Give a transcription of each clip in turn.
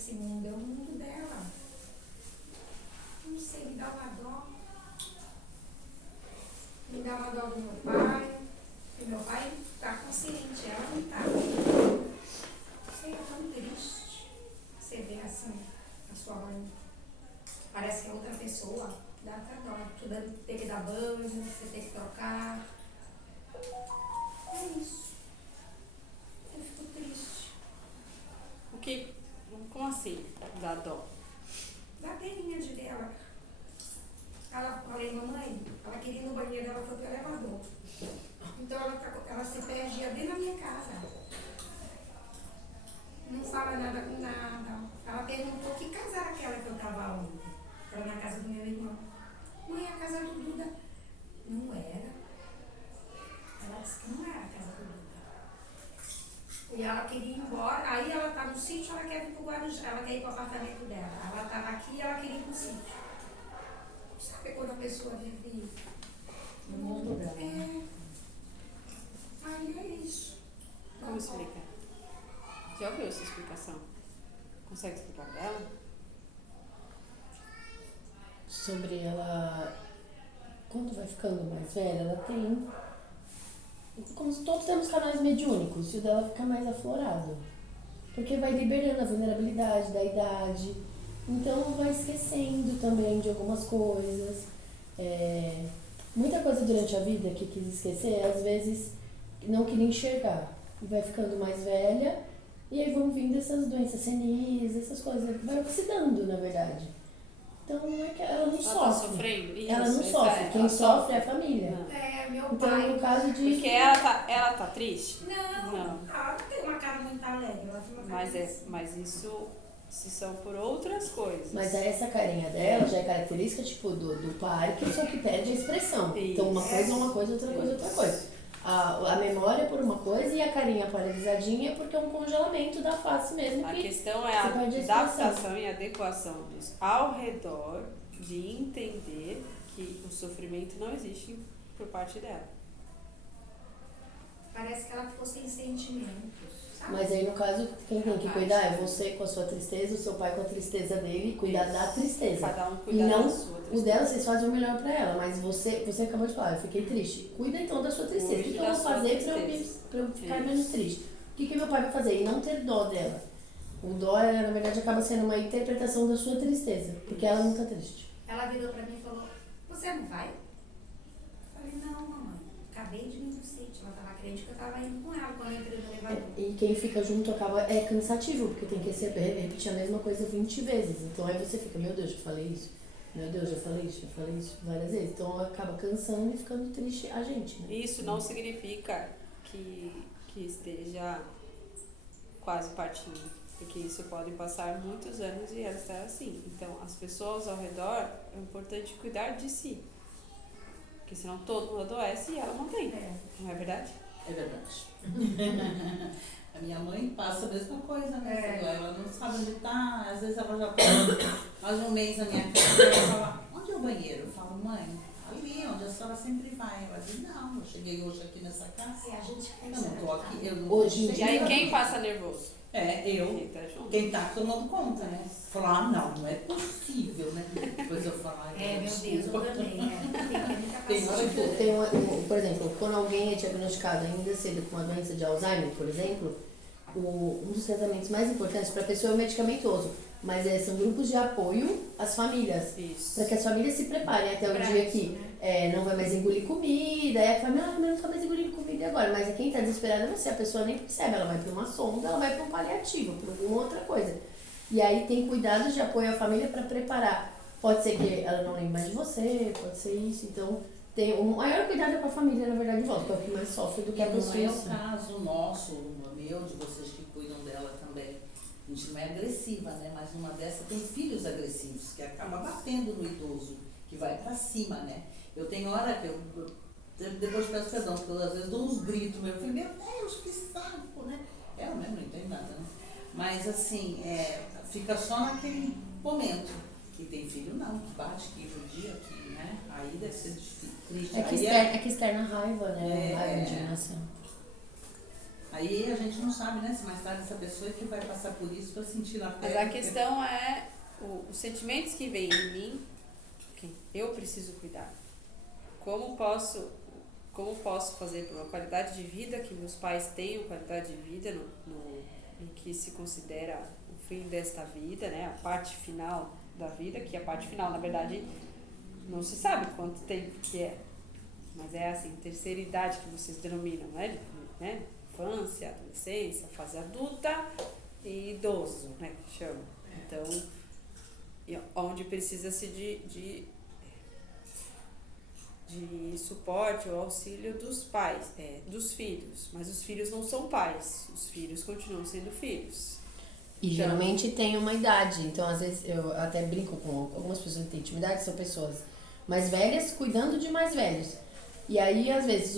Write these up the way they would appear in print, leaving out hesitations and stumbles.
esse mundo, é o mundo dela. Não sei, me dá uma dó. Me dá uma dó do meu pai. E meu pai tá consciente, ela não tá. Sei, é tão triste. Você vê assim, a sua mãe. Parece que é outra pessoa. Dá até dó. Tudo tem que dar banho, você tem que trocar. É isso. Eu fico triste. O que? Como assim? Dá dó? Da peninha de dela. Ela falei, mamãe, ela queria ir no banheiro, ela foi pro elevador. Então ela se perde dentro da minha casa. Não fala nada com nada. Ela perguntou que casa era aquela que eu estava ontem. Era na casa do meu irmão. Mãe, a casa do Duda. Não era. Ela disse que não era a casa do Duda. E ela queria ir embora. Aí ela tá no sítio, ela quer ir pro Guarujá. Ela quer ir pro apartamento dela. Ela estava aqui e ela queria ir pro sítio. Sabe quando a pessoa vive No mundo dela. É. Aí é isso. Como explica? Já ouviu essa explicação? Consegue explicar pra ela? Sobre ela, quando vai ficando mais velha, ela tem, como se todos temos canais mediúnicos, e o dela fica mais aflorado. Porque vai liberando a vulnerabilidade da idade, então vai esquecendo também de algumas coisas. Muita coisa durante a vida que quis esquecer, às vezes não queria enxergar. E vai ficando mais velha, e aí vão vindo essas doenças senis, essas coisas, vai oxidando, na verdade. Então não é que ela não Ela sofre. tá sofrendo? Isso, Ela não sofre. Quem sofre é a família. Meu Então, pai. no caso de... Porque ela tá triste? Não, Não. ela não tem uma cara muito alegre. Ela tem uma cara Mas isso se são por outras coisas. Mas essa carinha dela já é característica, tipo, do Parkinson, só que perde a expressão. Isso. Então, uma coisa é uma coisa, outra coisa é outra coisa. A memória é por uma coisa e a carinha paralisadinha é porque é um congelamento da face mesmo. A Que questão é a você perde a expressão. adaptação e adequação disso ao redor, de entender que o sofrimento não existe por parte dela. Parece que ela ficou sem sentimentos. Sabe? Mas aí, no caso, quem tem que Capaz. cuidar é você com a sua tristeza, o seu pai com a tristeza dele, cuidar Isso. da tristeza. Cada um E cuida não, da sua o tristeza. dela vocês fazem o melhor pra ela, mas você acabou de falar, eu fiquei triste. Cuida então da sua tristeza. O Cuide que eu da vou sua fazer tristeza. pra eu ficar Isso. menos triste? O que meu pai vai fazer? E não ter dó dela. O dó, na verdade, acaba sendo uma interpretação da sua tristeza, porque ela não tá triste. Ela virou pra mim e falou, você não vai? Eu falei, não, mamãe. Acabei de ir no sítio. Ela tava crente que eu tava indo com ela quando eu entrei no elevador. E quem fica junto acaba, é cansativo, porque tem que repetir a mesma coisa 20 vezes. Então aí você fica, meu Deus, já falei isso. Meu Deus, já falei isso várias vezes. Então acaba cansando e ficando triste a gente, né? Isso não significa que esteja quase partindo, porque isso pode passar muitos anos e ela estar assim. Então, as pessoas ao redor, é importante cuidar de si, porque senão todo mundo adoece e ela não tem, não é verdade? É verdade. A minha mãe passa a mesma coisa, né? Ela não sabe onde tá, às vezes ela já passa mais um mês na minha casa e ela fala, onde é o banheiro? Eu falo, mãe, ali onde a senhora sempre vai. Ela diz, não, eu cheguei hoje aqui nessa casa. E a gente Eu não tô aqui, eu não Hoje em E dia- aí quem passa nervoso? Eu. Quem tá junto. Quem tá tomando conta, né? Falar, não é possível, né? Depois eu falo, meu Deus, eu também. Tem hora que Tipo, tem por exemplo, quando alguém é diagnosticado ainda cedo com uma doença de Alzheimer, por exemplo, um dos tratamentos mais importantes para a pessoa é o medicamentoso, mas são grupos de apoio às famílias, Isso. para que as famílias se preparem até o dia que não vai mais engolir comida, aí a família não está mais engolindo comida agora, mas quem está desesperado é você, a pessoa nem percebe, ela vai para uma sonda, ela vai para um paliativo, para alguma outra coisa. E aí tem cuidados de apoio à família para preparar. Pode ser que ela não lembre mais de você, pode ser isso, então tem o maior cuidado é com a família, na verdade, de volta, que é o que mais sofre do que a não pessoa. é o caso nosso, o meu, de vocês que cuidam dela também. A gente não é agressiva, né? Mas uma dessa tem filhos agressivos, que acaba batendo no idoso, que vai pra cima, né? Eu tenho hora que eu depois peço perdão, porque eu às vezes dou uns gritos, meu filho, meu Deus, que saco, né? Eu mesmo não entendo nada, né? Mas assim, fica só naquele momento. E tem filho não, que bate, que judia, que, né? Aí deve ser triste. É que externa a raiva, né? Raiva, indignação. Aí a gente não sabe, né, se mais tarde essa pessoa é que vai passar por isso para sentir na pele. Mas a questão é os sentimentos que vêm em mim, que eu preciso cuidar. Como posso fazer por uma qualidade de vida que meus pais tenham qualidade de vida em que se considera o fim desta vida, né, a parte final da vida, que a parte final, na verdade, não se sabe quanto tempo que é, mas é assim, terceira idade que vocês denominam, né, infância, adolescência, fase adulta e idoso, né, que chama. Então, onde precisa-se de suporte ou auxílio dos pais, dos filhos, mas os filhos não são pais, os filhos continuam sendo filhos. E geralmente tem uma idade, então às vezes eu até brinco com algumas pessoas que têm intimidade, são pessoas mais velhas cuidando de mais velhos. E aí, às vezes,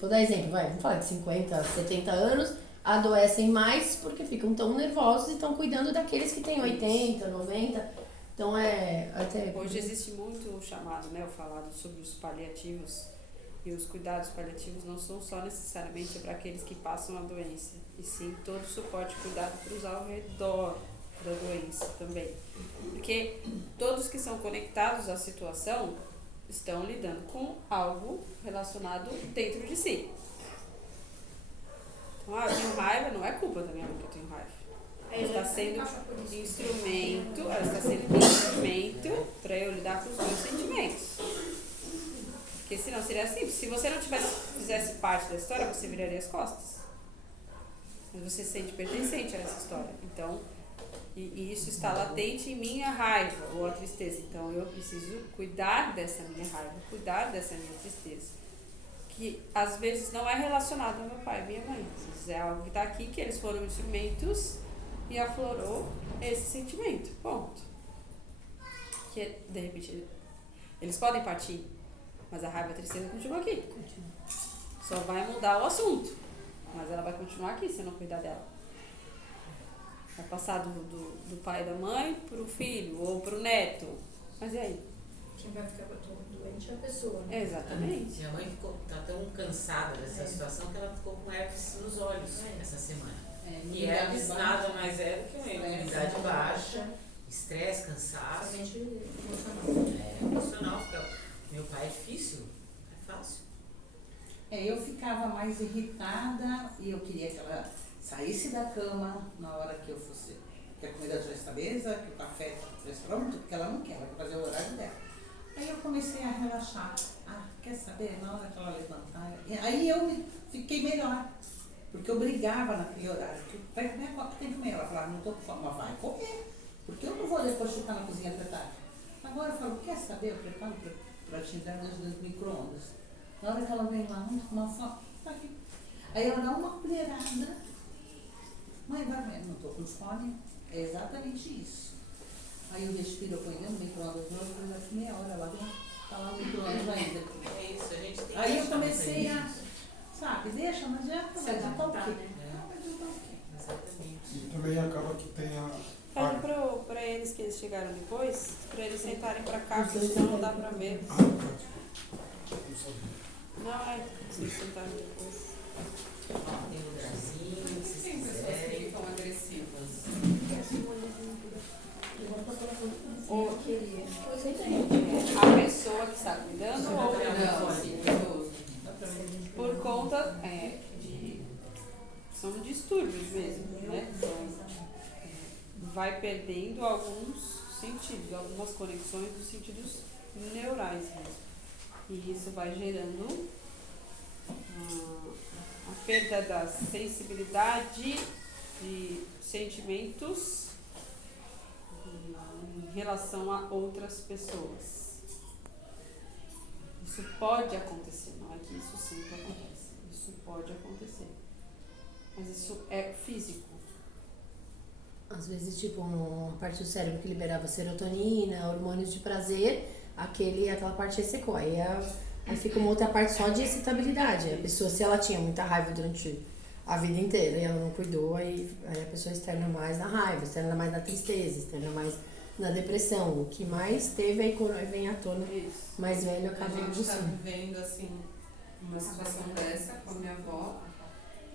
vou dar exemplo, vamos falar de 50, 70 anos, adoecem mais porque ficam tão nervosos e estão cuidando daqueles que têm 80, 90. Então, até... Hoje existe muito o chamado, né, o falado sobre os paliativos, e os cuidados paliativos não são só necessariamente para aqueles que passam a doença, e sim todo o suporte e cuidado para os ao redor da doença também. Porque todos que são conectados à situação estão lidando com algo relacionado dentro de si. Então, eu tenho raiva, não é culpa da minha mãe que eu tenho raiva. Ela está sendo instrumento para eu lidar com os meus sentimentos. Porque senão seria assim, se você não fizesse parte da história, você viraria as costas. Mas você se sente pertencente a essa história. Então, e isso está latente em mim, a raiva ou a tristeza. Então eu preciso cuidar dessa minha raiva, cuidar dessa minha tristeza. Que às vezes não é relacionado ao meu pai e minha mãe. Às vezes é algo que está aqui, que eles foram instrumentos e aflorou esse sentimento. Ponto. Que de repente eles podem partir, mas a raiva e a tristeza continuam aqui. Só vai mudar o assunto, mas ela vai continuar aqui se eu não cuidar dela. Vai passar do pai e da mãe pro filho ou pro neto. Mas e aí? Quem vai ficar doente é a pessoa, né? Exatamente. Minha mãe tá tão cansada dessa situação que ela ficou com herpes nos olhos essa semana. E herpes nada mais é do que uma imunidade baixa, estresse, cansaço. Emocional. Meu pai é difícil, é fácil. Eu ficava mais irritada e eu queria que ela saísse da cama na hora que eu fosse, que a comida já estivesse na mesa, que o café estivesse pronto, porque ela não quer, ela quer fazer o horário dela. Aí eu comecei a relaxar. Quer saber? Na hora que ela levantar. Aí eu fiquei melhor, porque eu brigava naquele horário. Vai comer copo, tem que comer. Ela falava, não estou com fome, mas vai comer, porque eu não vou depois ficar na cozinha até tarde. Agora eu falo, quer saber? Eu preparo para te dar nos micro-ondas. Na hora que ela vem lá, com uma fome, tá aqui. Aí ela dá uma colherada. Mãe, vai comer. Não estou com fome. É exatamente isso. Aí eu respiro, eu ponho no micro-ondas, daqui meia hora ela vem, tá lá no micro-ondas ainda. É isso, a gente tem que Aí eu comecei a, deixa, não adianta, vai adiantar o quê? Não, vai adiantar o quê? Exatamente. E também acaba que tem Pede pra eles que eles chegaram depois, pra eles sentarem pra cá, porque senão não dá pra ver. Não sabia. Não, vocês sentaram depois. Ó, tem lugarzinho, se Tem pessoas que quiserem. ficam agressivas. A pessoa que está cuidando ou Não, assim, idoso. por conta são distúrbios mesmo, né? Então, vai perdendo alguns sentidos, algumas conexões dos sentidos neurais mesmo. E isso vai gerando a perda da sensibilidade de sentimentos em relação a outras pessoas. Isso pode acontecer, não é que isso sempre acontece. Isso pode acontecer. Mas isso é físico. Às vezes, tipo, uma parte do cérebro que liberava serotonina, hormônios de prazer, aquela parte ressecou. Aí fica uma outra parte só de excitabilidade. A pessoa, se ela tinha muita raiva durante a vida inteira e ela não cuidou, aí a pessoa externa mais na raiva, externa mais na tristeza, externa mais na depressão. O que mais teve, aí quando vem à tona, mais velho A acaba gente está reduzindo. vivendo assim uma situação dessa com a minha avó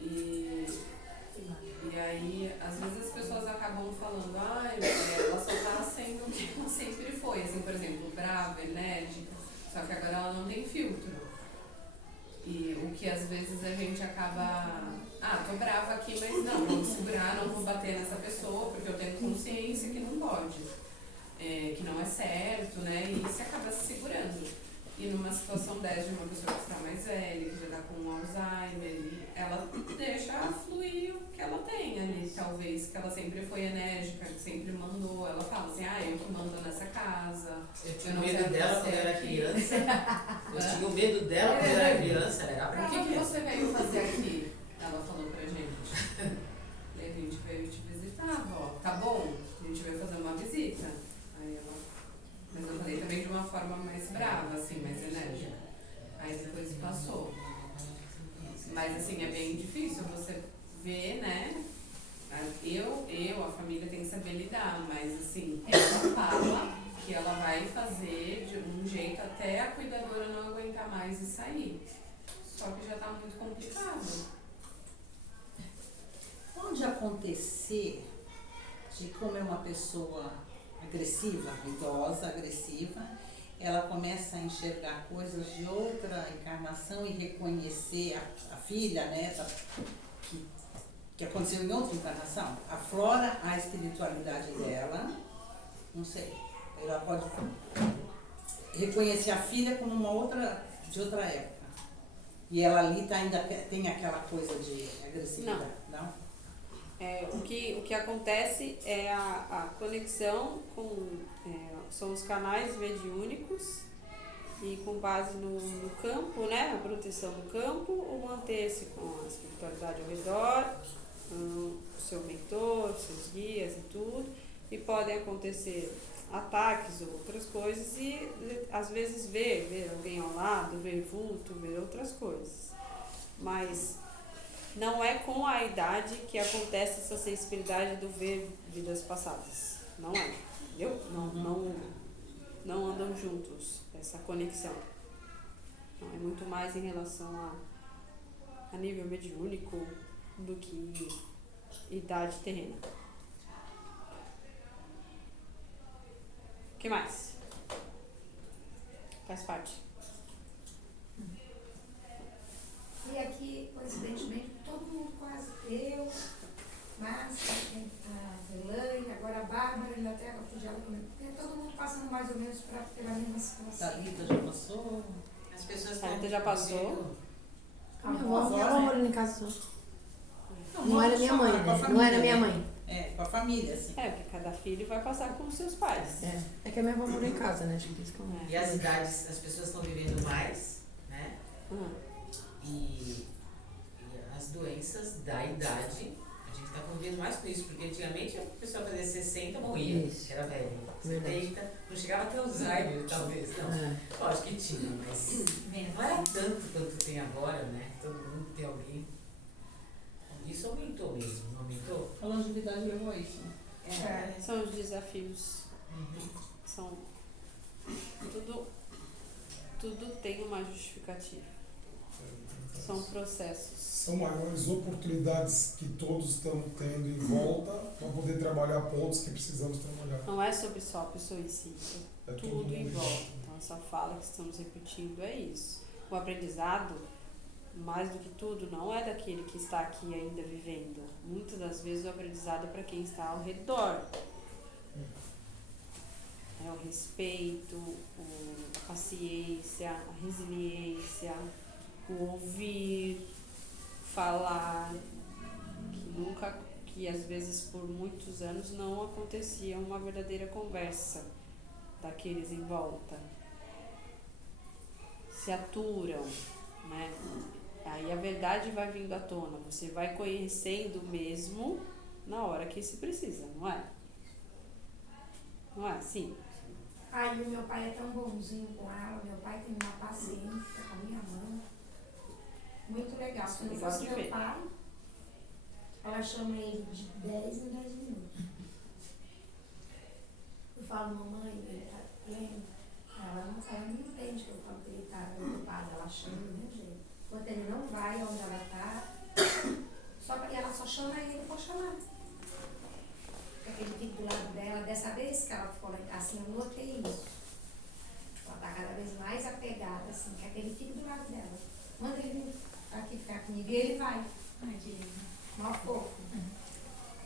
E aí, às vezes as pessoas acabam falando, ela só tá sendo o que ela sempre foi, assim, por exemplo, brava, enérgica, só que agora ela não tem filtro. E o que às vezes a gente acaba, tô brava aqui, mas não, vou segurar, não vou bater nessa pessoa, porque eu tenho consciência que não pode, que não é certo, né? E você acaba se segurando. E numa situação dessa de uma pessoa que está mais velha, que já está com Alzheimer, ela deixa fluir o que ela tem ali, talvez, que ela sempre foi enérgica, que sempre mandou. Ela fala assim, eu que mando nessa casa. Eu tinha não medo quero dela você quando eu era aqui. criança. Eu tinha medo dela quando eu era criança, ela era O brava. que você veio fazer aqui? Ela falou pra gente. E a gente veio te visitar, ó, tá bom? A gente veio fazer uma visita. Aí ela... Mas eu falei também de uma forma mais brava, assim, mais enérgica. Aí depois passou. Mas assim, é bem difícil você ver, né? A família tem que saber lidar, mas assim, ela fala que ela vai fazer de um jeito até a cuidadora não aguentar mais e sair. Só que já tá muito complicado. Pode acontecer de como é uma pessoa agressiva, idosa, agressiva, ela começa a enxergar coisas de outra encarnação e reconhecer a filha, né, que aconteceu em outra encarnação, aflora a espiritualidade dela, não sei, ela pode reconhecer a filha como de outra época. E ela ali ainda tem aquela coisa de agressividade, não? O que acontece é a conexão são os canais mediúnicos e com base no campo, né, a proteção do campo, ou manter-se com a espiritualidade ao redor, o seu mentor, seus guias e tudo, e podem acontecer ataques ou outras coisas e às vezes ver alguém ao lado, ver vulto, ver outras coisas. Mas não é com a idade que acontece essa sensibilidade do ver vidas passadas. Não é. Entendeu? Não andam juntos, essa conexão. Então, é muito mais em relação a nível mediúnico do que idade terrena. O que mais? Faz parte. E aqui, coincidentemente, todo mundo quase deu, mas a Elaine, agora a Bárbara, ainda até podia ela comigo, porque todo mundo passando mais ou menos pela mesma situação. Thalita já passou. As pessoas Thalita já passou. Minha avó morando em casa só. Não era era minha mãe, né? Não era minha mãe. Com a família, assim. Porque cada filho vai passar com os seus pais. É que a minha avó morou em casa, né? Acho que isso que eu não. E as idades, as pessoas estão vivendo mais, né? E as doenças da idade, a gente está convivendo mais com isso, porque antigamente a pessoa fazia 60 morria, Isso. que era velha. Verdade. 70, não chegava até Alzheimer, talvez, não. Lógico que tinha, mas não era tanto quanto tem agora, né? Todo mundo tem alguém. Isso aumentou mesmo, não aumentou? A longevidade levou a isso. São os desafios. São tudo tem uma justificativa. São processos. São maiores oportunidades que todos estamos tendo em volta para poder trabalhar pontos que precisamos trabalhar. Não é sobre só a pessoa em si, É tudo em mundo volta. junto. Então essa fala que estamos repetindo é isso. O aprendizado, mais do que tudo, não é daquele que está aqui ainda vivendo. Muitas das vezes o aprendizado é para quem está ao redor. É o respeito, a paciência, a resiliência, o ouvir, falar, que às vezes por muitos anos não acontecia uma verdadeira conversa daqueles em volta. Se aturam, né? Aí a verdade vai vindo à tona, você vai conhecendo mesmo na hora que se precisa, não é? Não é assim? Ai, o meu pai é tão bonzinho com ela, meu pai tem uma paciência com a minha mãe. Muito legal. Se não Legal fosse de meu ver. pai, ela chama ele de 10 em 10 minutos. Eu falo, mamãe, ele tá lendo. Ela não entende que eu falo que ele tá preocupado, ela chama do mesmo jeito. Enquanto ele não vai onde ela tá, que ela ficou assim, eu notei isso. Ela tá cada vez mais apegada, assim, quer que ele fique do lado dela. Manda ele vir aqui ficar comigo e ele vai. Ai, que lindo. Mó fofo.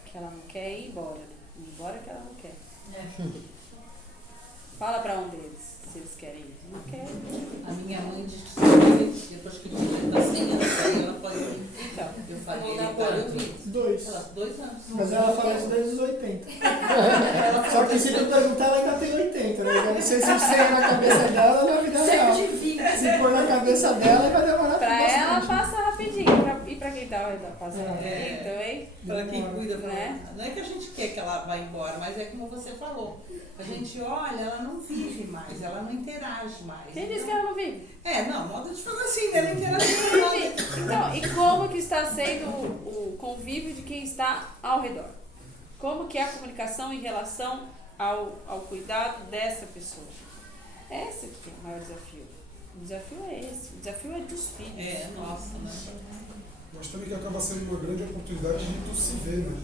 Que ela não quer ir embora, né? Ir embora que ela não quer. É. Fala pra um deles, se eles querem ir. Não querem. A minha mãe diz que depois que o filho está 100 anos, aí ela pode vir. Então, Eu falei, Vou ele dar pode quanto? vir. 2. Ela, 2 anos. Mas ela fala isso desde os 80. Só que se não perguntar, ela ainda tem 80, né? Eu não sei se isso é na cabeça dela ou na vida real. Se for na cabeça dela, vai demorar pra ela bastante. passa rapidinho. E pra quem tá ao redor, passa É. rapidinho também. Para quem cuida, Né? não é que a gente quer que ela vá embora, mas é como você falou. A gente olha, ela não vive mais, ela não interage mais. Quem disse que ela não vive? Não, modo de falar assim, né? Ela interage com nada. Então, e como que está sendo o convívio de quem está ao redor? Como que é a comunicação em relação ao cuidado dessa pessoa? Esse que é o maior desafio. O desafio é esse. O desafio é dos filhos. Nossa, né? Eu acho também que acaba sendo uma grande oportunidade de tu se ver, né?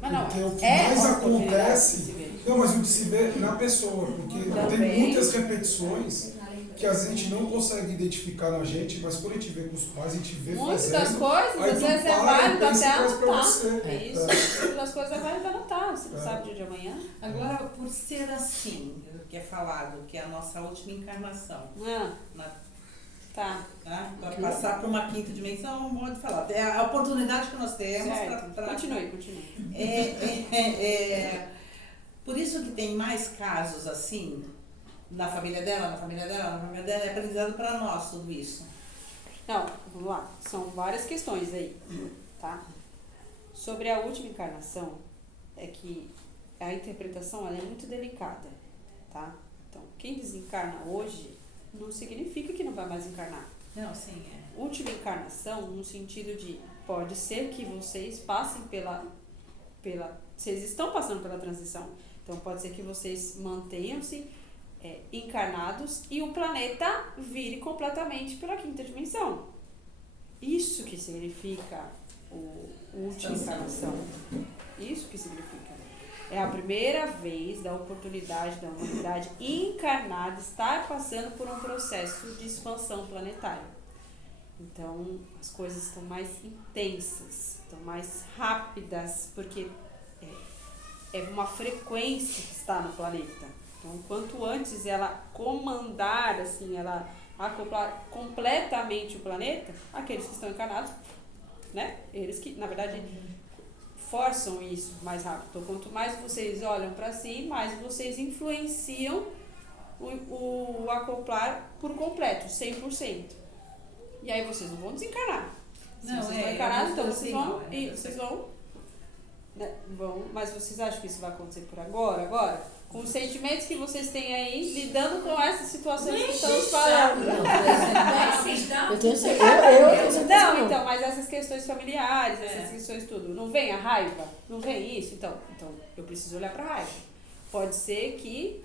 Mas não, Porque o que é mais uma oportunidade acontece. de se ver. Não, mas o de se ver na pessoa, porque Também. tem muitas repetições que a gente não consegue identificar na gente, mas quando a gente vê com os pais, a gente vê Muitas fazendo. das coisas, aí às tu vezes é para e válido pensa até e faz pra anotar. você. É isso. Muitas das coisas é válido anotar. Você não sabe o dia de amanhã. Agora, por ser assim, que é falado, que é a nossa última encarnação, Ah, na- tá. tá? Para passar para uma quinta dimensão, é um modo de falar. É a oportunidade que nós temos Certo. para. Continue. Por isso que tem mais casos assim, na família dela, é aprendizado para nós tudo isso. Não, vamos lá. São várias questões aí, tá? Sobre a última encarnação, é que a interpretação ela é muito delicada, tá? Então, quem desencarna hoje não significa que não vai mais encarnar. Não, sim, Última encarnação no sentido de pode ser que vocês passem vocês estão passando pela transição. Então, pode ser que vocês mantenham-se encarnados e o planeta vire completamente pela quinta dimensão. Isso que significa o última encarnação. Isso que significa. É a primeira vez da oportunidade da humanidade encarnada estar passando por um processo de expansão planetária. Então, as coisas estão mais intensas, estão mais rápidas, porque é uma frequência que está no planeta. Então, quanto antes ela comandar, assim, ela acoplar completamente o planeta, aqueles que estão encarnados, né? Eles que, na verdade, forçam isso mais rápido. Então, quanto mais vocês olham para si, mais vocês influenciam o acoplar por completo, 100%. E aí vocês não vão desencarnar. Se vocês estão encarnados, então vocês vão, né, mas vocês acham que isso vai acontecer por agora? Com os sentimentos que vocês têm aí, lidando com essas situações que estamos falando. Eu tenho certeza. Não, então, mas essas questões familiares, essas questões tudo, não vem a raiva? Não vem isso? Então eu preciso olhar para a raiva. Pode ser que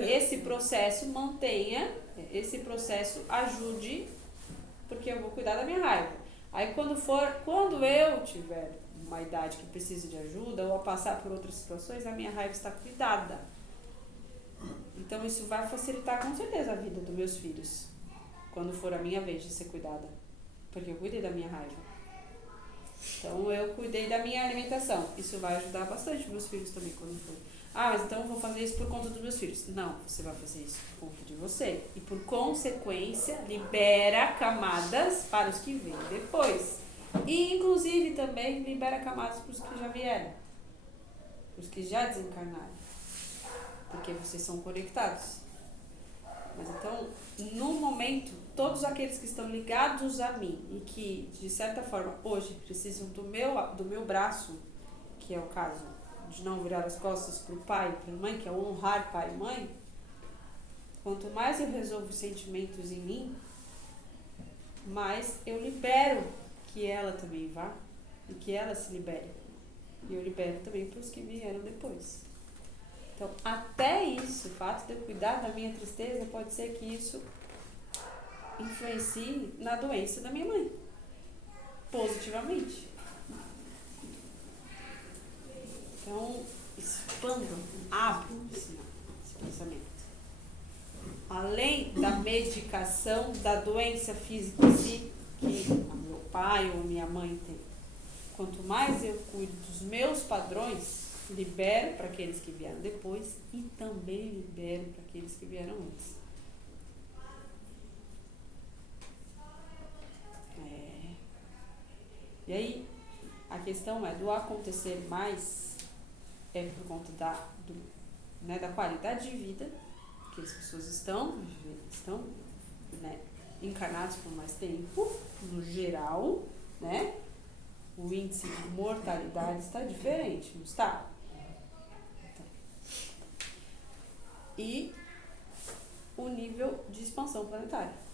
esse processo mantenha, esse processo ajude, porque eu vou cuidar da minha raiva. Aí quando eu tiver uma idade que precise de ajuda ou a passar por outras situações, a minha raiva está cuidada. Então isso vai facilitar com certeza a vida dos meus filhos, quando for a minha vez de ser cuidada, porque eu cuidei da minha raiva. Então eu cuidei da minha alimentação, isso vai ajudar bastante meus filhos também quando for. Mas então eu vou fazer isso por conta dos meus filhos. Não, você vai fazer isso por conta de você. E por consequência, libera camadas para os que vêm depois. E inclusive também libera camadas para os que já vieram. Para os que já desencarnaram. Porque vocês são conectados. Mas então, no momento, todos aqueles que estão ligados a mim e que, de certa forma, hoje precisam do meu braço, que é o caso de não virar as costas para o pai e para a mãe, que é honrar pai e mãe, quanto mais eu resolvo os sentimentos em mim, mais eu libero que ela também vá e que ela se libere. E eu libero também para os que vieram depois. Então, até isso, o fato de eu cuidar da minha tristeza, pode ser que isso influencie na doença da minha mãe, positivamente. Então, expando, abro esse pensamento. Além da medicação da doença física em si, que o meu pai ou minha mãe tem. Quanto mais eu cuido dos meus padrões, libero para aqueles que vieram depois e também libero para aqueles que vieram antes. E aí, a questão é do acontecer mais é por conta da qualidade de vida que as pessoas estão né, encarnadas por mais tempo, no geral, né? O índice de mortalidade está diferente, não está? E o nível de expansão planetária.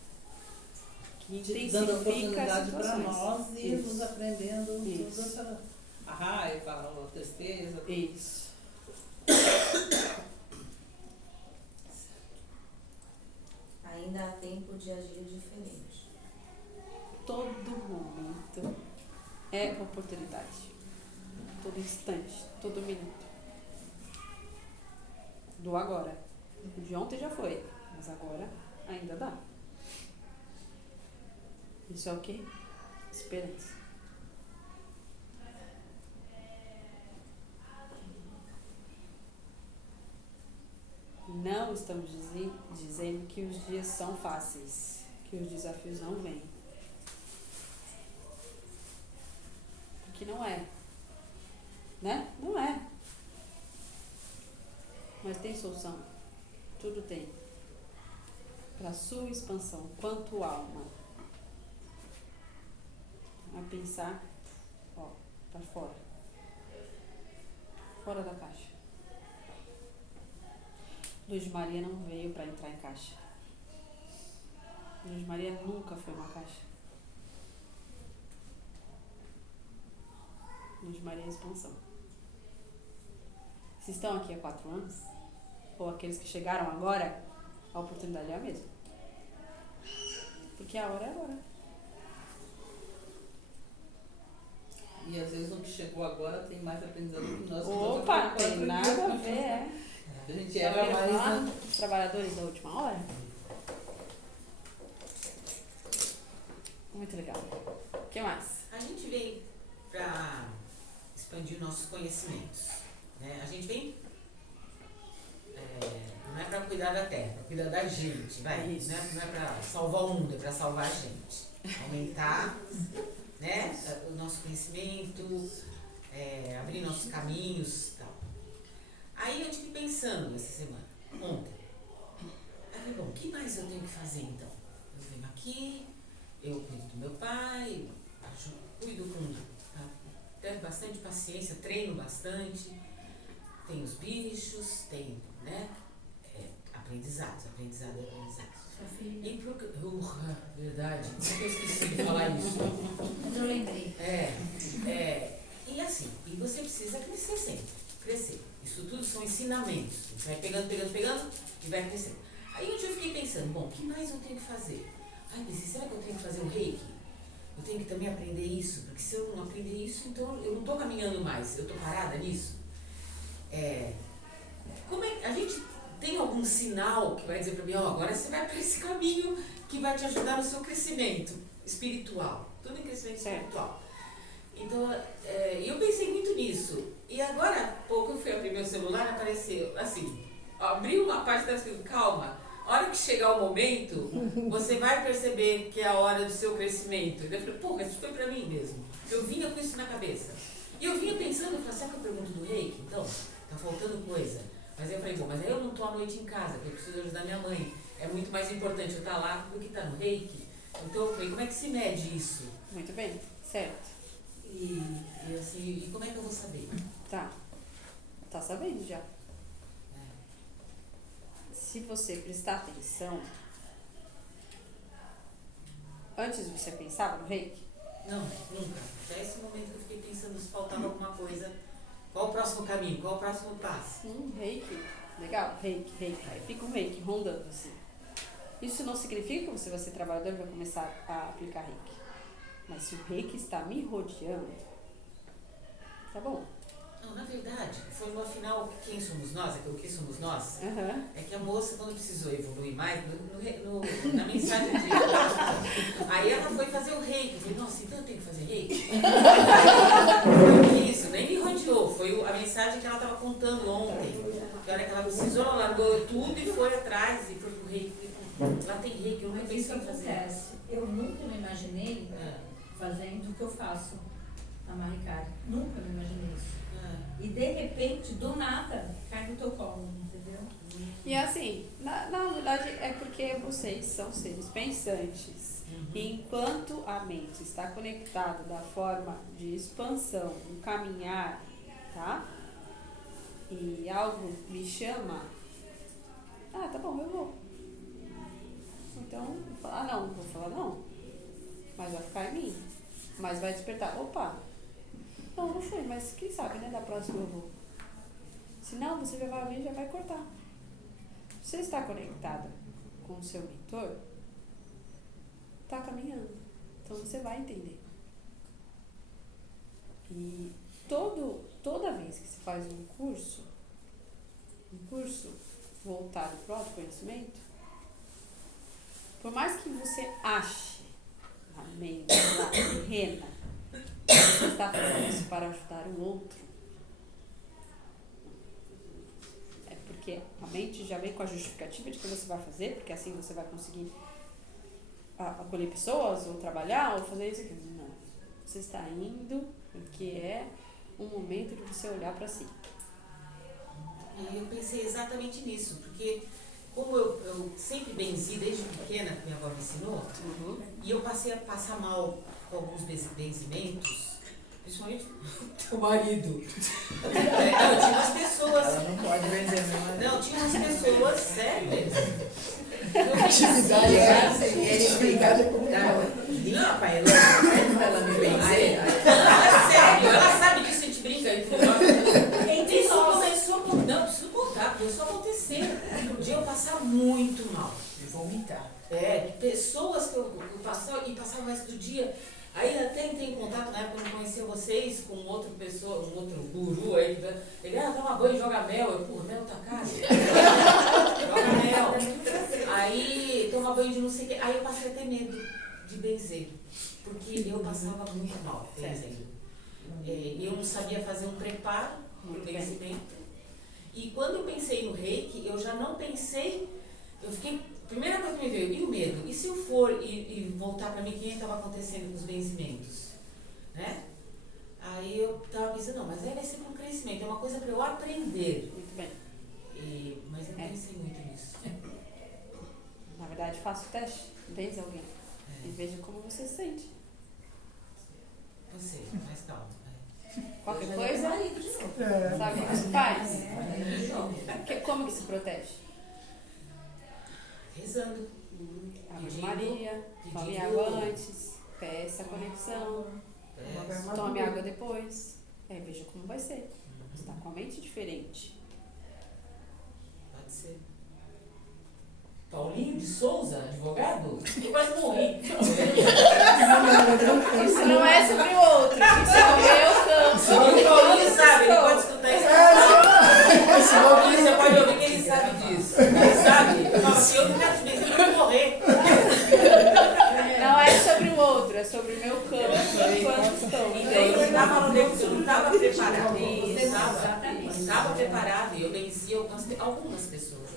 Que Dando intensifica as oportunidade para situações. nós irmos Isso. aprendendo toda Isso. essa a raiva, a tristeza. Isso. Ainda há tempo de agir diferente. Todo momento é oportunidade. Todo instante, todo minuto. Do agora. O de ontem já foi, mas agora ainda dá. Isso é o quê? Esperança. Não estamos dizendo que os dias são fáceis, que os desafios não vêm. Porque não é. Né? Não é. Mas tem solução. Tudo tem. Para a sua expansão, quanto alma. A pensar, para fora. Fora da caixa. Luz de Maria não veio para entrar em caixa. Luz de Maria nunca foi uma caixa. Luz de Maria é expansão. Se estão aqui há 4 anos, ou aqueles que chegaram agora, a oportunidade é a mesma. Porque a hora é agora. E às vezes o que chegou agora tem mais aprendizado que nós. Opa, tem nada a ver, é. A gente era mais. Falar dos trabalhadores da última hora? Muito legal. O que mais? A gente vem para expandir nossos conhecimentos, né? A gente vem não é para cuidar da terra, é para cuidar da gente, vai. Isso. Não é para salvar o mundo, é para salvar a gente. Aumentar, né, o nosso conhecimento, abrir nossos caminhos e tal. Aí eu tive pensando essa semana, ontem. Aí eu falei, bom, o que mais eu tenho que fazer então? Eu venho aqui, eu cuido do meu pai, cuido tenho bastante paciência, treino bastante, tenho os bichos, tenho, né? Aprendizados. E verdade, como que eu esqueci de falar isso? Mas eu lembrei. E assim, e você precisa crescer sempre, crescer. Isso tudo são ensinamentos. Você vai pegando e vai crescendo. Aí um dia eu fiquei pensando, bom, o que mais eu tenho que fazer? Ai, pensei, será que eu tenho que fazer um reiki? Eu tenho que também aprender isso, porque se eu não aprender isso, então eu não estou caminhando mais, eu estou parada nisso. Como é, a gente tem algum sinal que vai dizer para mim, agora você vai para esse caminho que vai te ajudar no seu crescimento espiritual. Tudo em crescimento espiritual. Então, eu pensei muito nisso. E agora, há pouco, eu fui abrir meu celular e apareceu, assim, abriu uma parte da escrita, calma, a hora que chegar o momento, você vai perceber que é a hora do seu crescimento. E eu falei, porra, isso foi pra mim mesmo. Eu vinha com isso na cabeça. E eu vinha pensando, eu falei, será que eu pergunto do reiki? Então, tá faltando coisa. Mas aí eu falei, bom, mas aí eu não tô à noite em casa, porque eu preciso ajudar minha mãe. É muito mais importante eu estar lá do que estar no reiki. Então eu falei, como é que se mede isso? Muito bem, certo. E assim, e como é que eu vou saber? Tá sabendo já. Se você prestar atenção, antes você pensava no reiki? Não, nunca. Até esse momento que eu fiquei pensando se faltava alguma coisa. Qual o próximo caminho? Qual o próximo passo? Reiki. Legal, reiki. Aí fica um reiki rondando assim. Isso não significa que você vai ser trabalhador e vai começar a aplicar reiki. Mas se o reiki está me rodeando, tá bom. Não, na verdade, foi no final Quem Somos Nós, é que o Que Somos Nós, Aham. é que a moça, quando precisou evoluir mais, na mensagem de... Aí ela foi fazer o reiki. Eu falei, nossa, então eu tenho que fazer reiki? Foi isso, nem me rodeou. Foi a mensagem que ela estava contando ontem. Que a hora que ela precisou, ela largou tudo e foi atrás e foi pro reiki. Lá tem reiki, eu nunca Mas isso pensei em fazer. acontece. Eu nunca me imaginei É, fazendo o que eu faço na Maricari. Nunca me imaginei isso. é. E de repente, do nada, cai no teu colo, entendeu? E assim, na verdade é porque vocês são seres pensantes. E enquanto a mente está conectada da forma de expansão, um caminhar, tá? E algo me chama, tá bom, eu vou. Então, vou falar não, vou falar não. Mas vai ficar em mim. Mas vai despertar, opa, não foi, mas quem sabe, né, da próxima eu vou. Se não, você já vai ouvir e já vai cortar. Você está conectada com o seu mentor, está caminhando. Então você vai entender. E toda vez que você faz um curso voltado para o autoconhecimento, por mais que você ache na mente, na terrena, que você está fazendo isso para ajudar o outro, é porque a mente já vem com a justificativa de que você vai fazer, porque assim você vai conseguir acolher pessoas, ou trabalhar, ou fazer isso aqui. Não. Você está indo porque é um momento de você olhar para si. E eu pensei exatamente nisso, porque como eu sempre benzi desde pequena, que minha avó me ensinou, e eu passei a passar mal com alguns benzimentos, principalmente teu marido. Não, tinha umas pessoas... Ela não pode benzer mesmo. Não, tinha umas pessoas, sério mesmo. Atividade E ele fica, linha pra ela me benzer. Não, é sério, ela sabe disso, a gente brinca entre nós. Isso começou com... Não, preciso contar, começou a acontecer. Um dia eu passar muito mal. E vomitar. Pessoas que eu passava e passava o resto do dia. Aí até entrei em contato, na época eu não conhecia vocês, com outra pessoa, um outro guru aí. Ele, toma banho e joga mel. Eu, pô, mel tá caro. Joga mel. Aí toma banho de não sei o que. Aí eu passei a ter medo de benzer. Porque eu passava muito mal benzendo. Eu não sabia fazer um preparo pro benzimento. E quando eu pensei no reiki, eu já não pensei, eu fiquei, primeira coisa que me veio, e o medo? E se eu for e voltar para mim, o que estava acontecendo com os benzimentos? Né? Aí eu estava pensando, não, mas aí vai ser com crescimento, é uma coisa para eu aprender. Muito bem. Mas eu não pensei muito nisso. Na verdade, faça o teste, benze alguém. E veja como você se sente. Eu sei, mas calma. Qualquer coisa, É. sabe o que se faz? Como que se protege? Rezando. Ave Maria, tome água antes, peça a conexão, tome água depois. Aí veja como vai ser. Você está com a mente diferente. Pode ser. Paulinho de Souza, advogado? Eu quase morri. Isso não é sobre o outro, isso é o meu campo. O Paulinho sabe, ele pode escutar isso. Paulinho, você pode ouvir que ele sabe disso. Ele sabe. Eu falo assim, eu não quero te dizer, eu vou morrer. Não é sobre o outro, é sobre o meu campo, enquanto estou. Então eu estava no tempo que eu não estava preparado. Isso. Estava preparado e eu venci algumas pessoas.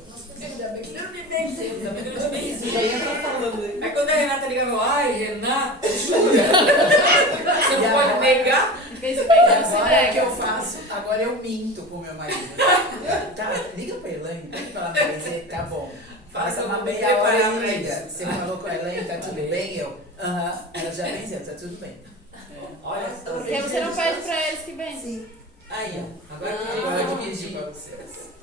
Ainda bem que não me venceu, ainda bem que eu não te venci. Aí quando a Renata ligava, ai, Renata, jura? Você não pode negar? Agora é que eu faço, agora eu minto com meu marido. Tá, liga pra Elaine, pede pra ela me dizer, tá bom. Faça uma meia hora e liga. Você falou com a Elaine, tá tudo bem? Eu, ela já venceu, tá tudo bem. Olha só. Porque você não pede pra eles que vêm. Sim. Aí, ó. Agora Eu dividi pra vocês.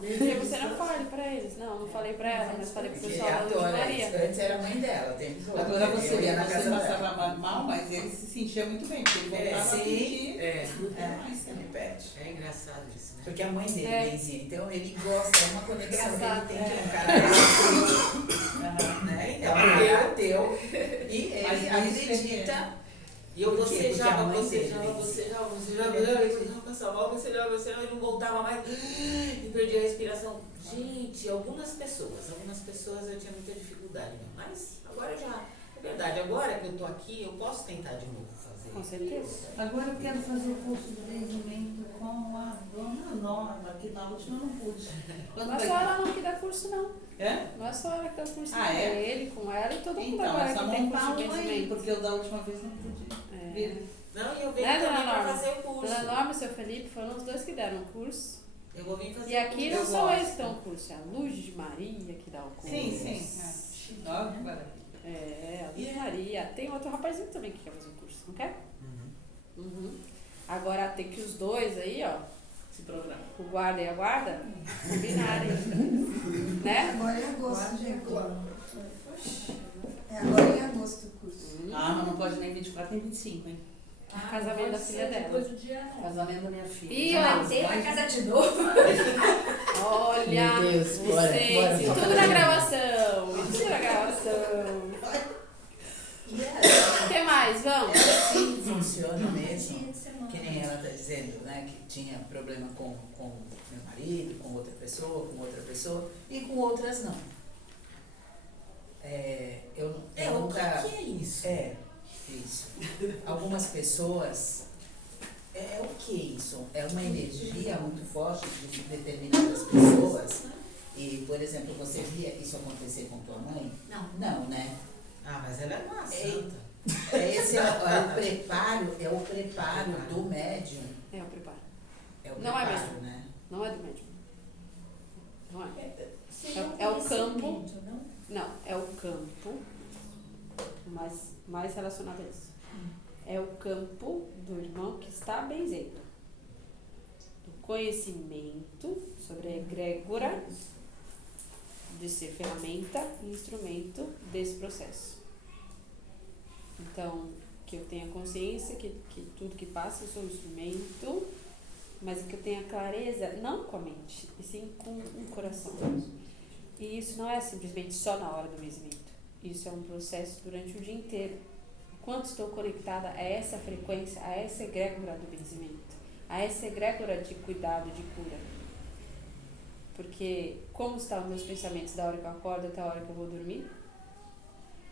Porque você não fale pra eles. Não falei pra ela, mas falei pro Porque pessoal da Luz Maria. antes era a mãe dela, o tempo todo. Agora você Eu ia na você casa dela. passava mal, mas ele se sentia muito bem, porque ele voltava a sentir. Ele pede. É engraçado isso, né? Porque a mãe dele benzia, então ele gosta, é uma conexão que ele Engraçado. tem com um cara né? Então ele é ateu e Mas ele faz acredita E eu Por quê? Porque a bocejava, mãe bocejava, e não voltava mais. E perdi a respiração. Gente, algumas pessoas eu tinha muita dificuldade mesmo. Mas agora eu já. É verdade, agora que eu tô aqui, eu posso tentar de novo fazer. Com certeza. Agora eu quero fazer o curso de benzimento com a dona Norma, que na última eu não pude. Quando Não é vai- só ela não que dá curso, não. É? Não é só ela que dá curso, Ah, não. é? É ele com ela e todo mundo Então, agora é só que tem montar curso de um aí, benzimento. porque eu da última vez não pude É. vir. Não, e eu venho Né, também dona pra Norma? fazer o curso. Dona Norma e seu Felipe foram os dois que deram o curso. Eu vou vir fazer E aqui o não curso. são eles que dão o curso, é a Luz de Maria que dá o curso. Sim. Ó, que maravilha. É, a Luz de Maria. Tem outro rapazinho também que quer fazer o curso, não quer? Uhum. Agora tem que os dois aí, ó, Esse programa. o guarda e a guarda, combinarem. Né? Agora é em agosto, gente. É agora em agosto o curso. Ah, mas não pode nem 24 nem 25, hein? Casamento da filha dela. Depois do dia 9. Casamento da minha filha. Ih, Já ó, bateu na casa de novo. olha, Meu Deus, bora, vocês, bora, e bora. tudo na gravação, e tudo na gravação. O que mais? Vamos? Assim funciona mesmo. Dia de semana. Que nem ela está dizendo, né? Que tinha problema com meu marido, com outra pessoa e com outras não. Eu O nunca. que é isso? É, isso. Algumas pessoas. É o que isso? É uma energia muito forte de determinadas pessoas. E, por exemplo, você via isso acontecer com tua mãe? Não. Não, né? Ah, mas ela é uma Ei. santa. Esse é o preparo do médium. É o preparo. É o Não é preparo, médium. né? Não é do médium. Não é. Seria um É o campo. conhecimento, não? Não, é o campo mais relacionado a isso. É o campo do irmão que está benzendo. Do conhecimento sobre a egrégora de ser ferramenta e instrumento desse processo. Então, que eu tenha consciência que tudo que passa eu sou um instrumento, mas que eu tenha clareza, não com a mente, e sim com o coração. E isso não é simplesmente só na hora do benzimento. Isso é um processo durante o dia inteiro. Quanto estou conectada a essa frequência, a essa egrégora do benzimento, a essa egrégora de cuidado, de cura. Porque como estão os meus pensamentos da hora que eu acordo até a hora que eu vou dormir?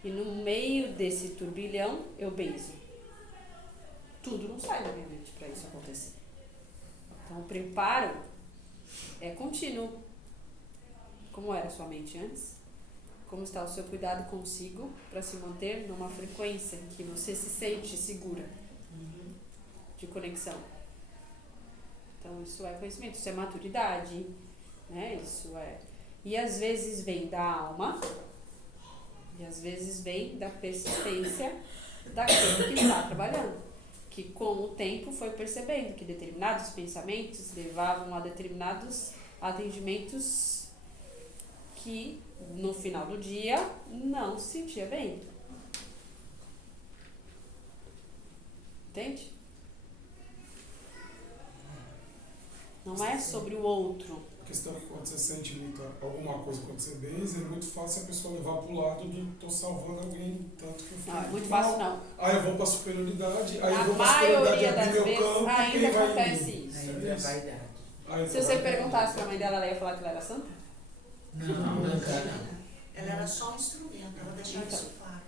E no meio desse turbilhão, eu benzo. Tudo não sai da minha mente para isso acontecer. Então, o preparo é contínuo. Como era a sua mente antes? Como está o seu cuidado consigo para se manter numa frequência em que você se sente segura de conexão? Então, isso é conhecimento, isso é maturidade, né? Isso é... E às vezes vem da alma, e às vezes vem da persistência daquele que está trabalhando, que com o tempo foi percebendo que determinados pensamentos levavam a determinados atendimentos que no final do dia não se sentia bem. Entende? Não é sobre o outro. A questão é que quando você sente alguma coisa quando você benze, é muito fácil a pessoa levar pro lado do tô salvando alguém, tanto que eu fico Não, é muito mal. fácil não. Aí eu vou pra superioridade, aí A eu vou pra superioridade maioria abrir das meu vezes campo, ainda quem vai acontece em mim? isso. Ainda é vaidade. Aí Se você perguntasse pra mãe dela, ela ia falar que ela era santa? Não. Ela era só um instrumento, ela deixava Então. isso claro.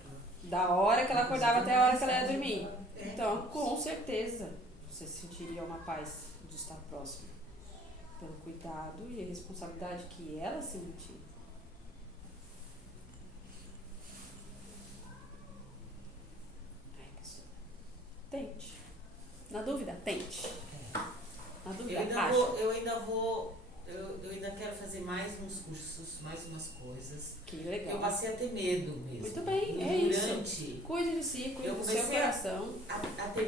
Da hora que ela acordava até a hora que ela ia dormir. Então, com certeza, você sentiria uma paz de estar próximo. Pelo cuidado e a responsabilidade que ela sentia. Ai, pessoal. Tente. Na dúvida, tente. Na dúvida, acha. Eu ainda quero fazer mais uns cursos, mais umas coisas. Que legal. Eu passei a ter medo mesmo. Muito bem, é isso. Cuide de si, cuide do seu coração.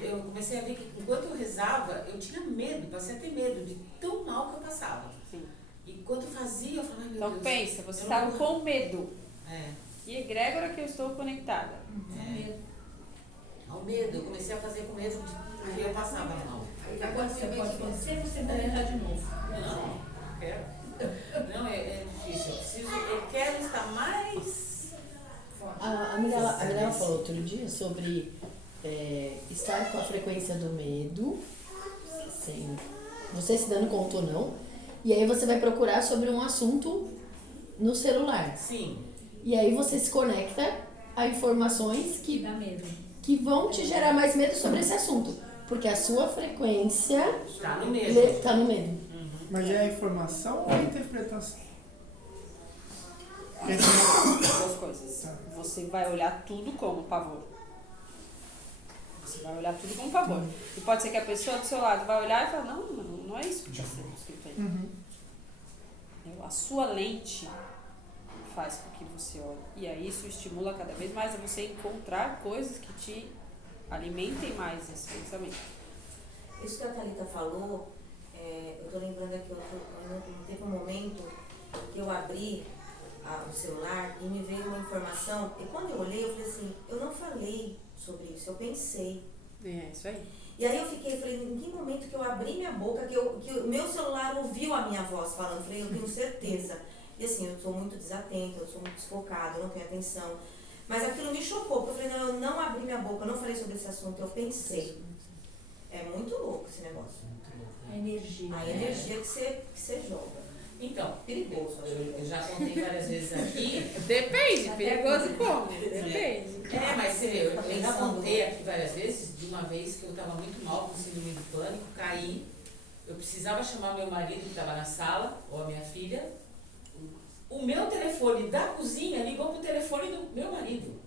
Eu comecei a ver que enquanto eu rezava, eu tinha medo, passei a ter medo de tão mal que eu passava. Sim. E enquanto eu fazia, eu falava, ai meu Então Deus. pensa, você eu estava não vou- com medo. É. Que egrégora que eu estou conectada. Ao medo, eu comecei a fazer com medo de que eu passava mal. Agora você pode acontecer, você vai tentar de novo. Não, quero. Não, é difícil. Eu quero estar mais. A Mirella falou outro dia sobre estar com a frequência do medo, sem você se dando conta ou não, e aí você vai procurar sobre um assunto no celular. Sim. E aí você se conecta a informações Que dá medo. que vão te gerar mais medo sobre esse assunto. Porque a sua frequência Tá no medo. tá no medo. Mas é a informação ou a interpretação? Duas coisas. Você vai olhar tudo como pavor. Você vai olhar tudo como pavor. E pode ser que a pessoa do seu lado vai olhar e falar, não é isso que está sendo escrito aí. A sua lente faz com que você olhe. E aí isso estimula cada vez mais a você encontrar coisas que te alimentem mais esse pensamento. Isso que a Thalita falou, eu tô lembrando aqui, teve um momento que eu abri o celular e me veio uma informação, e quando eu olhei, eu falei assim, eu não falei sobre isso, eu pensei. É isso aí. E aí eu falei, em que momento que eu abri minha boca, que o meu celular ouviu a minha voz falando, eu falei, eu tenho certeza. E assim, eu sou muito desatenta, eu sou muito desfocada, eu não tenho atenção. Mas aquilo me chocou, porque eu falei, não, eu não abri minha boca, eu não falei sobre esse assunto, eu pensei. É muito louco esse negócio. A energia. A energia que você joga. Então, Perigoso. eu já contei várias vezes aqui. Depende, perigoso como? Depende. Mas você vê, eu já contei aqui várias vezes de uma vez que eu estava muito mal com síndrome do pânico, caí, eu precisava chamar meu marido que estava na sala, ou a minha filha. O meu telefone da cozinha ligou pro telefone do meu marido.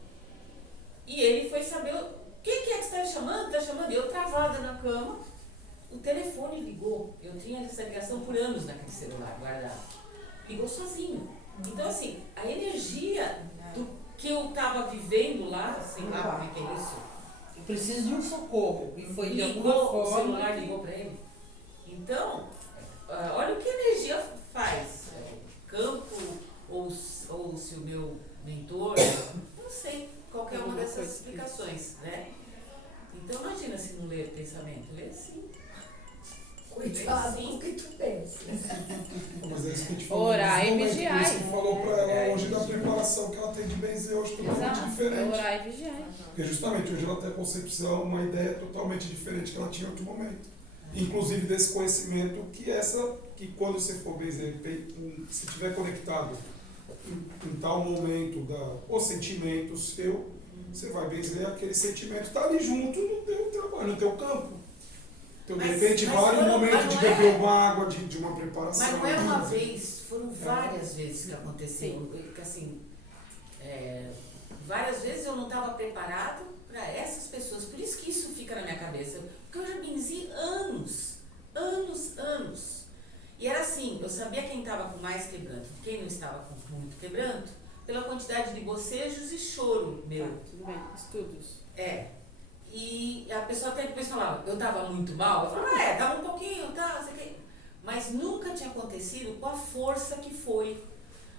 E ele foi saber, quem que é que está chamando? Está chamando. Eu travada na cama, o telefone ligou. Eu tinha essa ligação por anos naquele celular guardado. Ligou sozinho. Então, assim, a energia do que eu estava vivendo lá, sei lá como é que é isso. Eu preciso de um socorro. E foi de alguma Ligou, o forma. celular ligou para ele. Então, olha o que a energia faz. Campo, ou se o meu mentor, não sei, qualquer uma dessas explicações, né? Então imagina se não ler pensamento, lê sim. Cuidado com o que tu pensa. Mas é isso que a gente falou. Orar e Por vigiar. isso que falou para ela hoje da preparação que ela tem de benzer hoje totalmente diferente. Orar e vigiar. Porque justamente hoje ela tem a concepção, uma ideia totalmente diferente que ela tinha em outro momento. Inclusive desse conhecimento que quando você for benzer, se tiver conectado em tal momento o sentimento seu, você vai benzer aquele sentimento, está ali junto no teu trabalho, no teu campo. Então, de repente, vale o momento de beber uma água, de uma preparação. Mas não é uma vez, foram várias vezes que aconteceu. Que, assim, várias vezes eu não estava preparado para essas pessoas. Por isso que isso fica na minha cabeça. Porque eu já benzi anos. E era assim, eu sabia quem estava com mais quebranto, quem não estava com muito quebranto, pela quantidade de bocejos e choro meu. Tudo bem, estudos. E a pessoa até depois falava, eu estava muito mal? Eu falava, estava um pouquinho, tá, sei que. Mas nunca tinha acontecido com a força que foi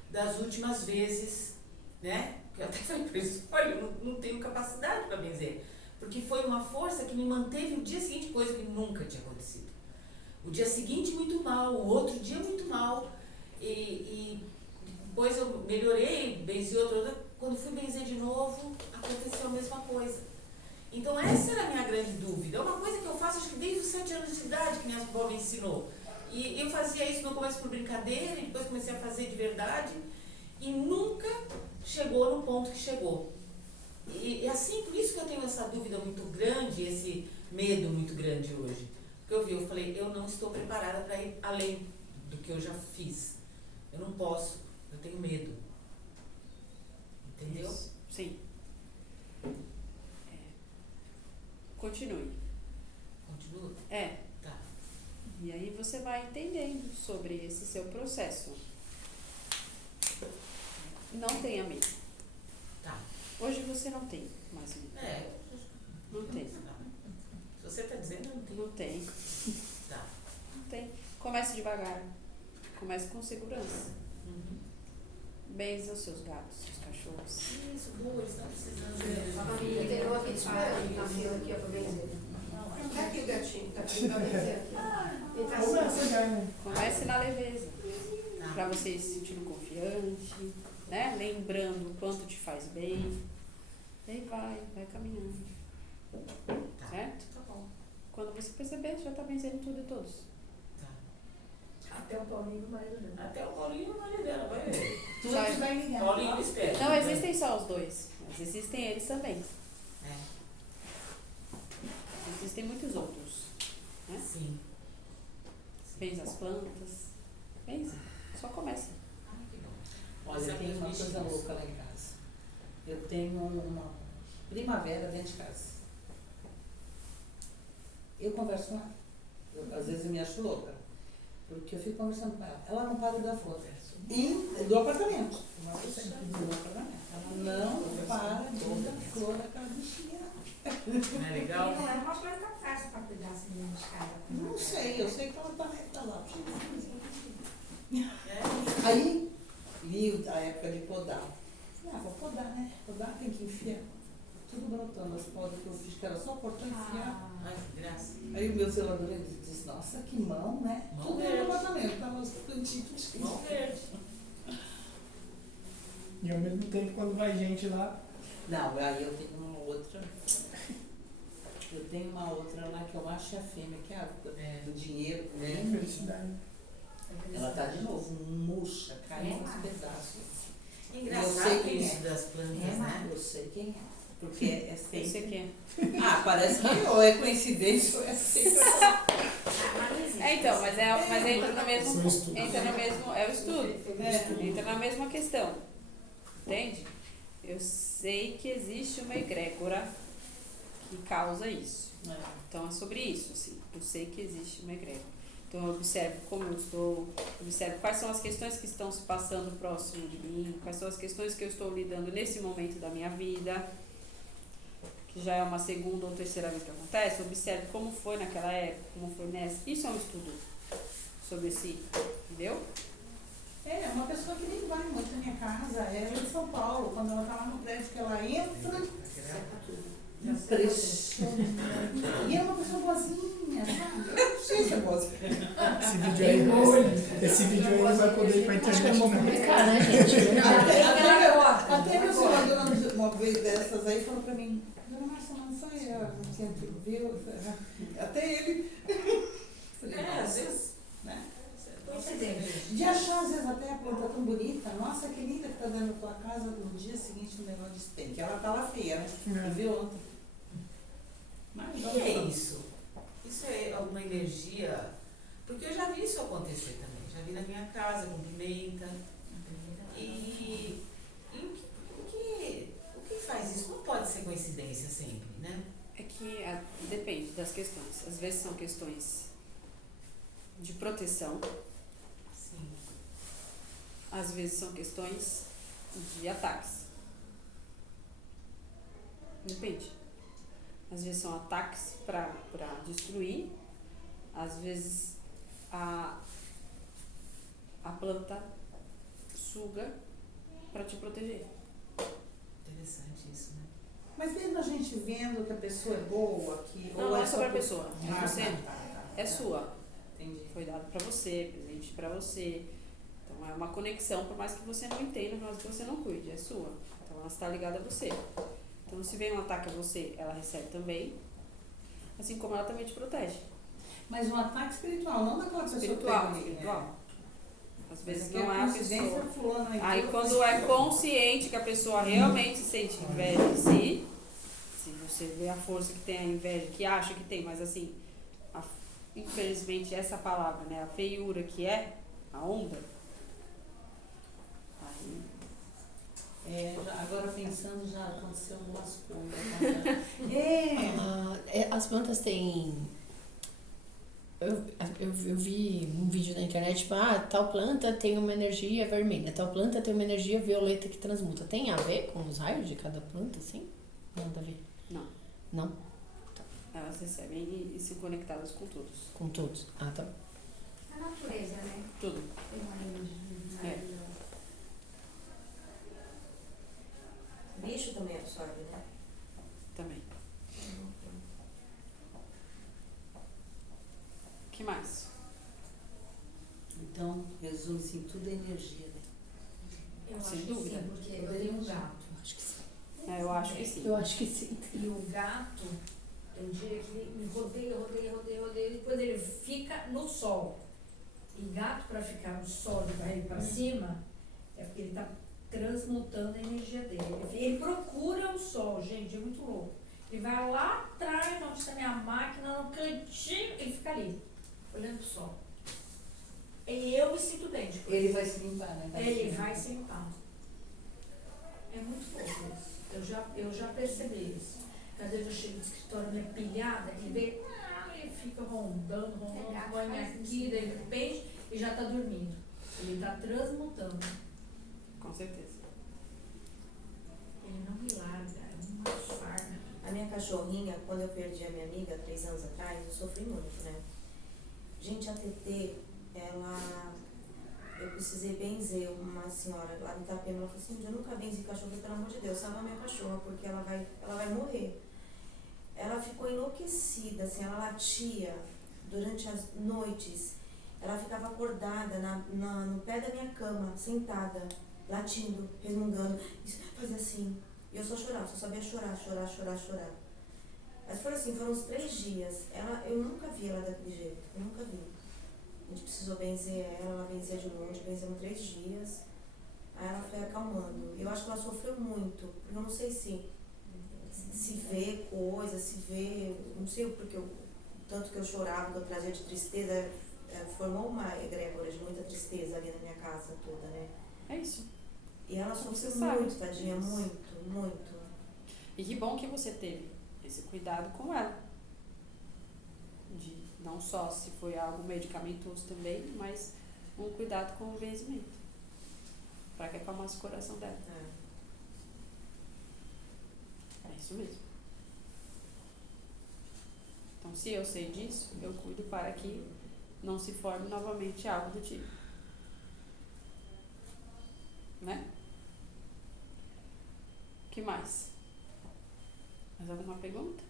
das últimas vezes, né? Eu até falei para eles, olha, eu não tenho capacidade para benzer. Porque foi uma força que me manteve o dia seguinte, coisa que nunca tinha acontecido. O dia seguinte muito mal, o outro dia muito mal. E depois eu melhorei, benzi outra. Quando fui benzer de novo, aconteceu a mesma coisa. Então essa era a minha grande dúvida. É uma coisa que eu faço acho que desde os 7 anos de idade que minha avó me ensinou. E eu fazia isso no começo por brincadeira, e depois comecei a fazer de verdade. E nunca chegou no ponto que chegou. E assim, por isso que eu tenho essa dúvida muito grande, esse medo muito grande hoje. Porque eu falei, eu não estou preparada para ir além do que eu já fiz. Eu não posso, eu tenho medo. Entendeu? Isso. Sim. Continue. Continua? Tá. E aí você vai entendendo sobre esse seu processo. Não tenha medo. Tá. Hoje você não tem mais medo. Não tem. Se você está dizendo, eu não tenho. Não tem. Tá. Não tem. Comece devagar. Comece com segurança. Benza os seus gatos, os cachorros. Isso, boa, eles estão precisando. A família tem aqui te esperando na fila aqui, ó, pra benzer. Tá aqui o gatinho, tá aqui pra benzer aqui. Ele tá assim. Comece na leveza. Pra você ir se sentindo confiante, né? Lembrando o quanto te faz bem. E aí vai caminhando. Tá. Certo? Tá bom. Quando você perceber, já tá benzendo tudo e todos. Tá. Até o Paulinho e o marido dela. Até o Paulinho e o marido dela, vai ver. Tu é que vai ligar. Paulinho espera. Não existem só os dois, mas existem eles também. É, Existem muitos outros. Né? sim. Benza as plantas. Benza. Só começa. Ai, que bom. Olha, Você eu tenho uma fez coisa bichinhos. louca lá em casa. Eu tenho uma primavera dentro de casa. Eu converso com ela. Às vezes eu me acho louca. Porque eu fico conversando com ela. Ela não para de dar flor. Do apartamento. Do apartamento. Ela não para de dar flor daquela bichinha. Não é E legal? não é uma planta fácil para cuidar assim dentro de casa. Não sei, eu sei que ela tá lá. É. Aí, vi a época de podar. Falei, vou podar, né? Podar tem que enfiar. Tudo brotando, as podas que eu fiz, que era só cortar e enfiar. Ai, que graça. Aí o meu zelador ele disse, nossa, que mão, né? Mão Tudo verde. no apartamento, tava os plantinhos. Mão verde. E ao mesmo tempo, quando vai gente lá, Não, aí eu tenho uma outra. Eu tenho uma outra lá que eu acho a fêmea, que é a do dinheiro. é Né? felicidade. Ela tá de novo murcha, caindo uns pedaços. É Eu engraçado sei quem isso é. das plantas, né? Eu sei quem é. Porque é Esse sempre. aqui é. Ah, parece que ou é coincidência ou é sempre. Então, mas entra no São mesmo. estudos. Entra no mesmo. É o estudo. É. Entra na mesma questão. Entende? Eu sei que existe uma egrégora que causa isso. Então é sobre isso, assim. Eu sei que existe uma egrégora. Então eu observo como eu estou, observo quais são as questões que estão se passando próximo de mim, quais são as questões que eu estou lidando nesse momento da minha vida, que já é uma segunda ou terceira vez que acontece. Eu observo como foi naquela época, como foi nessa. Isso é um estudo sobre si, entendeu? É, uma pessoa que nem vai muito na minha casa, ela é de São Paulo, quando ela tá lá no prédio que ela entra, impressionante. E é uma pessoa boazinha, sabe? Eu não sei se é boazinha. Esse vídeo aí não vai poder ir pra internet, não. Complicar, né, gente? Até meu zelador, uma vez dessas aí, falou pra mim, dona Márcia, não foi eu, não tinha viu? Até ele. Falei, É, às nossa, vezes. né? Coincidência. De achar, às vezes, até a planta tão bonita. Nossa, que linda que tá dando na tua casa. No dia seguinte, o negócio disse, tem que ela tá lá feia, né? É. Viu ontem. Mas O que é isso? Isso é alguma energia? Porque eu já vi isso acontecer também. Já vi na minha casa com pimenta. E o que faz isso? Não pode ser coincidência sempre, né? É que depende das questões. Às vezes são questões de proteção, Sim. às vezes são questões de ataques. Depende. Às vezes são ataques para destruir, às vezes a planta suga para te proteger. Interessante isso, né? Mas mesmo a gente vendo que a pessoa é boa, que. Não, ou não é só sobre a por- pessoa, é você. É sua. Entendi. Foi dado para você, presente para você. Então é uma conexão, por mais que você não entenda, por mais que você não cuide, é sua. Então ela está ligada a você. Então se vem um ataque a você, ela recebe também, assim como ela também te protege. Mas um ataque espiritual, não daquela pessoa Espiritual, que pega ali, espiritual. né? Às vezes Aqui não é a coincidência, pessoa. fulano Aí tudo quando é coincidência. consciente que a pessoa realmente sente inveja de si, se você vê a força que tem a inveja, que acha que tem, mas assim, infelizmente essa palavra, né, a feiura que é a onda, aí É, agora pensando, já aconteceu algumas coisas. É. As plantas têm. Eu vi um vídeo na internet, tipo, tal planta tem uma energia vermelha, tal planta tem uma energia violeta que transmuta. Tem a ver com os raios de cada planta, assim? Nada a ver. não. Não? Elas recebem e são conectadas com todos. Com todos. Ah, tá. A natureza, né? Tudo. Tem uma energia maravilhosa. Bicho também absorve, né? Também. O que mais? Então, resume-se em tudo é energia, né? Eu Sem acho dúvida. que sim, porque eu tenho um gato. Acho que sim. Eu acho que sim. Eu acho que sim. E o gato, Tem um dia que ele me rodeia, depois ele fica no sol. E gato, para ficar no sol de barriga para cima, é porque ele está transmutando a energia dele. Ele procura o sol, gente, é muito louco. Ele vai lá atrás, onde está minha máquina, no cantinho, ele fica ali, olhando pro sol. E eu me sinto bem. Tipo, Ele vai se limpar, né? ele vai se limpar. É muito louco isso. Eu já percebi isso. Às vezes eu chego no escritório meio pilhada, ele vem, ele fica rondando, põe aqui, de repente, e já está dormindo. Ele está transmutando. Com certeza. Ele não me larga, é uma farda. A minha cachorrinha, quando eu perdi a minha amiga 3 anos atrás, eu sofri muito, né? Gente, a TT, eu precisei benzer uma senhora lá em Itapema. Ela falou assim: eu nunca benzi cachorro, pelo amor de Deus, salva minha cachorra, porque ela vai morrer. Ela ficou enlouquecida, assim, ela latia durante as noites. Ela ficava acordada no pé da minha cama, sentada, latindo, resmungando. Fazia assim. E eu só chorava, só sabia chorar. Mas foram uns 3 dias. Eu nunca vi ela daquele jeito, eu nunca vi. A gente precisou benzer ela benzia de longe, benzemos 3 dias. Aí ela foi acalmando. Eu acho que ela sofreu muito, porque eu não sei se vê coisa, não sei porque tanto que eu chorava, que eu trazia de tristeza, formou uma egrégora de muita tristeza ali na minha casa toda, né? É isso. E ela sofreu Você sabe muito, tadinha, disso. muito. E que bom que você teve esse cuidado com ela. De não só se foi algo medicamentoso também, mas um cuidado com o benzimento. Para que acalmasse o coração dela. É isso mesmo. Então, se eu sei disso, eu cuido para que não se forme novamente algo do tipo. Né? O que mais? Mais alguma pergunta?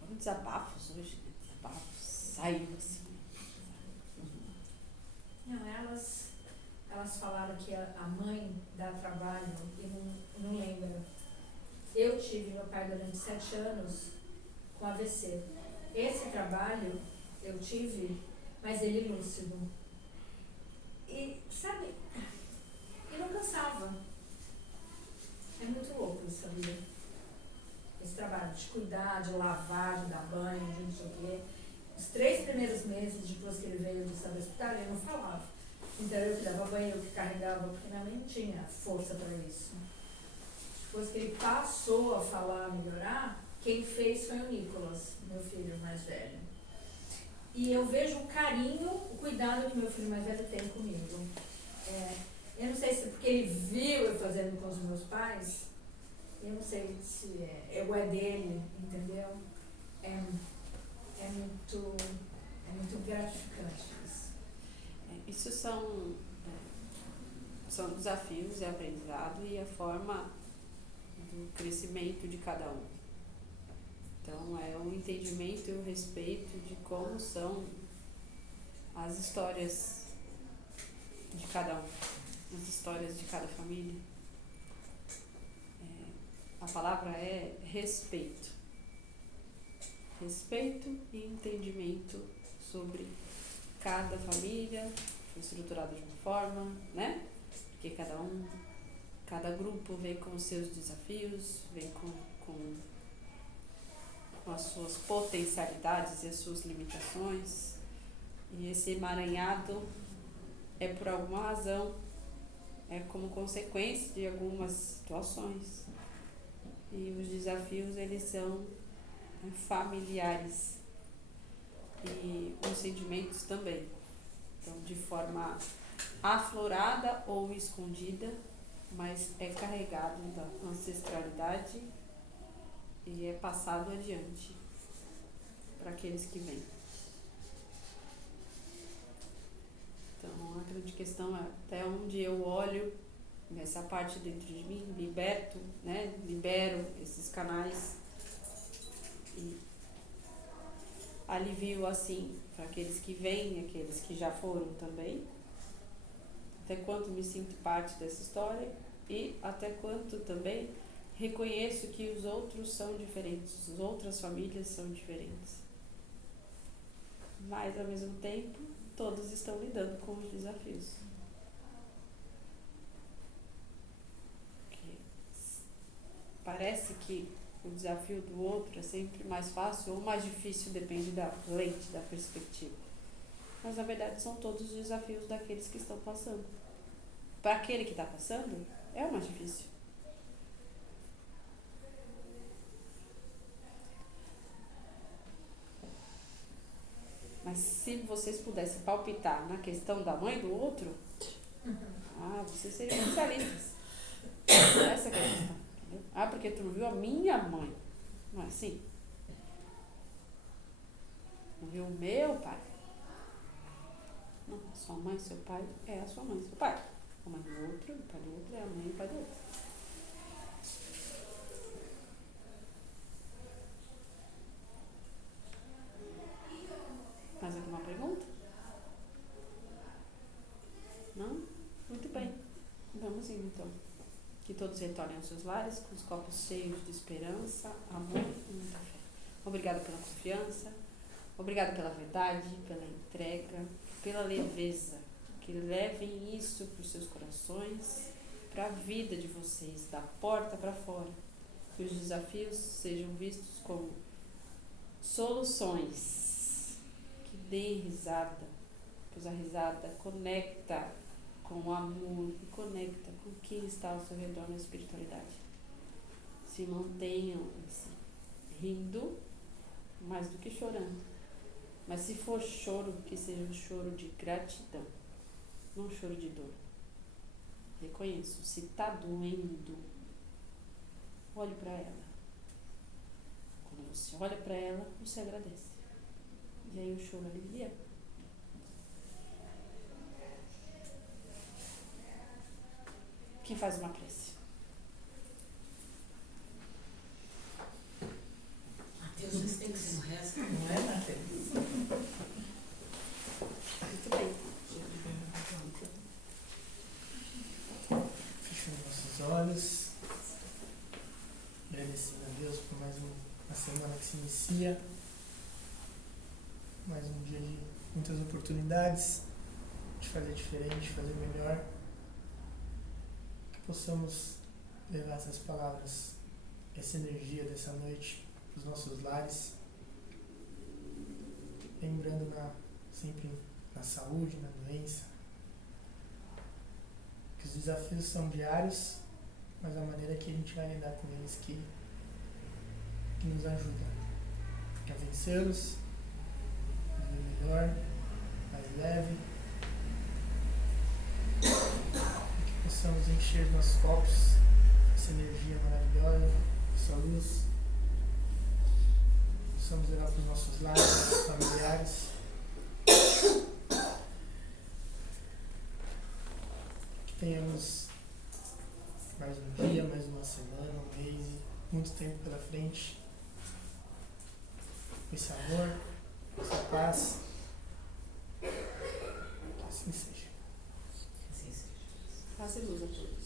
Foram desabafos hoje, né? Desabafos. Saiu assim. Não, elas falaram que a mãe dá trabalho e não lembra. Eu tive meu pai durante 7 anos com AVC. Esse trabalho eu tive, mas ele lúcido. E, sabe, ele não cansava. É muito louco isso, sabia? Esse trabalho de cuidar, de lavar, de dar banho, de não sei o quê. Os 3 primeiros meses depois que ele veio do estado hospitalar, ele não falava. Então eu que dava banho, eu que carregava, porque minha mãe não tinha força para isso. Depois que ele passou a falar, a melhorar, quem fez foi o Nicolas, meu filho mais velho. E eu vejo o carinho, o cuidado que meu filho mais velho tem comigo. Eu não sei se é porque ele viu eu fazendo com os meus pais, eu não sei se é dele, entendeu? É muito gratificante isso. Isso são desafios e aprendizado e a forma do crescimento de cada um. Então, é o entendimento e o respeito de como são as histórias de cada um, as histórias de cada família. A palavra é respeito. Respeito e entendimento sobre cada família, foi estruturada de uma forma, né? Porque cada grupo vem com os seus desafios, vem com as suas potencialidades e as suas limitações. E esse emaranhado é por alguma razão, é como consequência de algumas situações. E os desafios, eles são familiares. E os sentimentos também. Então, de forma aflorada ou escondida, mas é carregado da ancestralidade e é passado adiante para aqueles que vêm. Então, a grande questão é até onde eu olho nessa parte dentro de mim, libero esses canais e alivio assim para aqueles que vêm e aqueles que já foram também, até quanto me sinto parte dessa história e até quanto também reconheço que os outros são diferentes, as outras famílias são diferentes. Mas, ao mesmo tempo, todos estão lidando com os desafios. Porque parece que o desafio do outro é sempre mais fácil ou mais difícil, depende da lente, da perspectiva. Mas, na verdade, são todos os desafios daqueles que estão passando. Para aquele que está passando, é o mais difícil. Mas se vocês pudessem palpitar na questão da mãe do outro, vocês seriam especialistas. Essa que é a questão, entendeu? Porque tu não viu a minha mãe. Não é assim? Não viu o meu pai. Não, sua mãe, seu pai é a sua mãe, seu pai. A mãe do outro, o pai do outro é a mãe e o pai do outro. Mais alguma pergunta? Não? Muito bem. Vamos indo então. Que todos retornem aos seus lares com os copos cheios de esperança, amor e muita fé. Obrigada pela confiança, obrigada pela verdade, pela entrega, pela leveza. Que levem isso para os seus corações, para a vida de vocês, da porta para fora. Que os desafios sejam vistos como soluções. Que deem risada, pois a risada conecta com o amor e conecta com quem está ao seu redor na espiritualidade. Se mantenham assim, rindo mais do que chorando. Mas se for choro, que seja um choro de gratidão, não um choro de dor. Reconheço, se está doendo, olhe para ela. Quando você olha para ela, você agradece. E aí o choro alivia. Quem faz uma prece? Mateus, isso tem que ser um resto. Não é, Matheus? Muito bem. Fechando nossos olhos. Agradecendo a Deus por mais uma semana que se inicia. Mais um dia de muitas oportunidades de fazer diferente, de fazer melhor. Que possamos levar essas palavras, essa energia dessa noite para os nossos lares. Lembrando sempre na saúde, na doença. Que os desafios são diários, mas a maneira que a gente vai lidar com eles que nos ajuda a vencê-los, viver melhor, mais leve. E que possamos encher nossos copos essa energia maravilhosa, essa luz. Possamos levar para os nossos lares, nossos familiares. Que tenhamos mais um dia, mais uma semana, um mês e muito tempo pela frente. Com esse amor, com essa paz. Que assim seja. Assim seja. Paz e luz a todos.